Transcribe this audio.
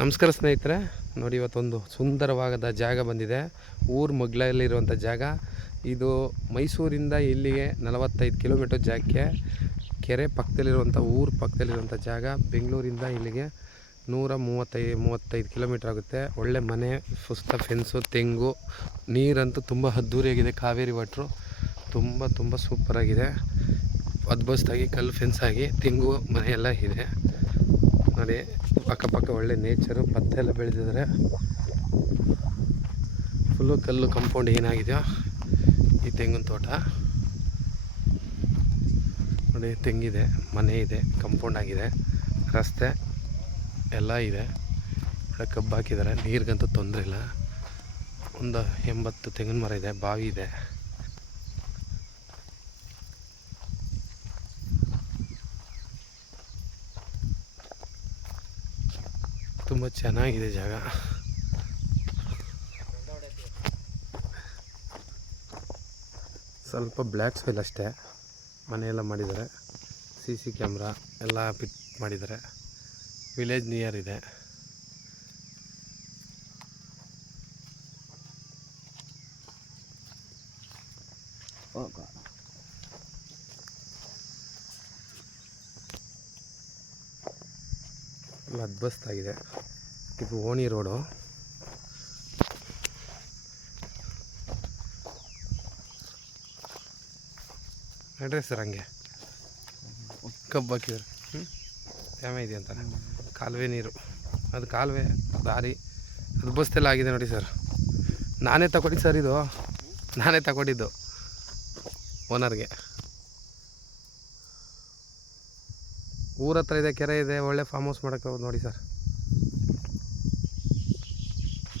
ನಮಸ್ಕಾರ ಸ್ನೇಹಿತರೆ, ನೋಡಿ ಇವತ್ತೊಂದು ಸುಂದರವಾದ ಜಾಗ ಬಂದಿದೆ. ಊರು ಮಗ್ಲಲ್ಲಿರುವಂಥ ಜಾಗ ಇದು. ಮೈಸೂರಿಂದ ಇಲ್ಲಿಗೆ 45 ಕಿಲೋಮೀಟರ್ ಜಾಗಕ್ಕೆ, ಕೆರೆ ಪಕ್ಕದಲ್ಲಿರುವಂಥ ಊರು ಪಕ್ಕದಲ್ಲಿರುವಂಥ ಜಾಗ. ಬೆಂಗಳೂರಿಂದ ಇಲ್ಲಿಗೆ 135 ಕಿಲೋಮೀಟ್ರ್ ಆಗುತ್ತೆ. ಒಳ್ಳೆ ಮನೆ, ಸುಸ್ತ ಫೆನ್ಸು, ತೆಂಗು, ನೀರಂತೂ ತುಂಬ ಅದ್ದೂರಿಯಾಗಿದೆ. ಕಾವೇರಿ ವಾಟ್ರು ತುಂಬ ಸೂಪರಾಗಿದೆ. ಅದ್ಭುತವಾಗಿ ಕಲ್ಲು ಫೆನ್ಸ್ ಆಗಿ ತೆಂಗು ಮನೆಯೆಲ್ಲ ಇದೆ ನೋಡಿ. ಅಕ್ಕಪಕ್ಕ ಒಳ್ಳೆ ನೇಚರು, ಭತ್ತ ಎಲ್ಲ ಬೆಳೆದಿದ್ದಾರೆ. ಫುಲ್ಲು ಕಲ್ಲು ಕಾಂಪೌಂಡ್ ಏನಾಗಿದೆಯೋ ಈ ತೆಂಗಿನ ತೋಟ ನೋಡಿ. ತೆಂಗಿದೆ, ಮನೆ ಇದೆ, ಕಾಂಪೌಂಡ್ ಆಗಿದೆ, ರಸ್ತೆ ಎಲ್ಲ ಇದೆ. ಒಳ್ಳೆ ಕಬ್ಬು ಹಾಕಿದ್ದಾರೆ. ನೀರಿಗಂತೂ ತೊಂದರೆ ಇಲ್ಲ. ಒಂದು 80 ತೆಂಗಿನ ಮರ ಇದೆ, ಬಾವಿ ಇದೆ. ತುಂಬ ಚೆನ್ನಾಗಿದೆ ಜಾಗ. ಸ್ವಲ್ಪ ಬ್ಲ್ಯಾಕ್ ಸಾಯಿಲ್ ಅಷ್ಟೇ. ಮನೆಯೆಲ್ಲ ಮಾಡಿದ್ದಾರೆ, CC ಕ್ಯಾಮ್ರಾ ಎಲ್ಲ ಫಿಟ್ ಮಾಡಿದ್ದಾರೆ. ವಿಲೇಜ್ ನಿಯರ್ ಇದೆ. ಎಲ್ಲ ಅದ್ಭುತವಾಗಿದೆ. ಇದು ಓಣಿ ರೋಡು. ನಡ್ರಿ ಸರ್, ಹಂಗೆ ಕಬ್ಬು ಹಾಕಿದ್ರು. ಡ್ಯಾಮೇ ಇದೆ ಅಂತಾರೆ. ಕಾಲುವೆ ನೀರು, ಅದು ಕಾಲುವೆ ದಾರಿ ಅದು ಬಸ್ತೆಲ್ಲ ಆಗಿದೆ ನೋಡಿ ಸರ್. ನಾನೇ ತಗೊಂಡಿದ್ದು ಸರ್, ಇದು ನಾನೇ ತಗೊಂಡಿದ್ದು ಓನರ್ಗೆ. ಊರ ಹತ್ರ ಇದೆ, ಕೆರೆ ಇದೆ, ಒಳ್ಳೆ ಫಾರ್ಮ್ ಹೌಸ್ ಮಾಡೋಕ್ಕೆ ನೋಡಿ ಸರ್.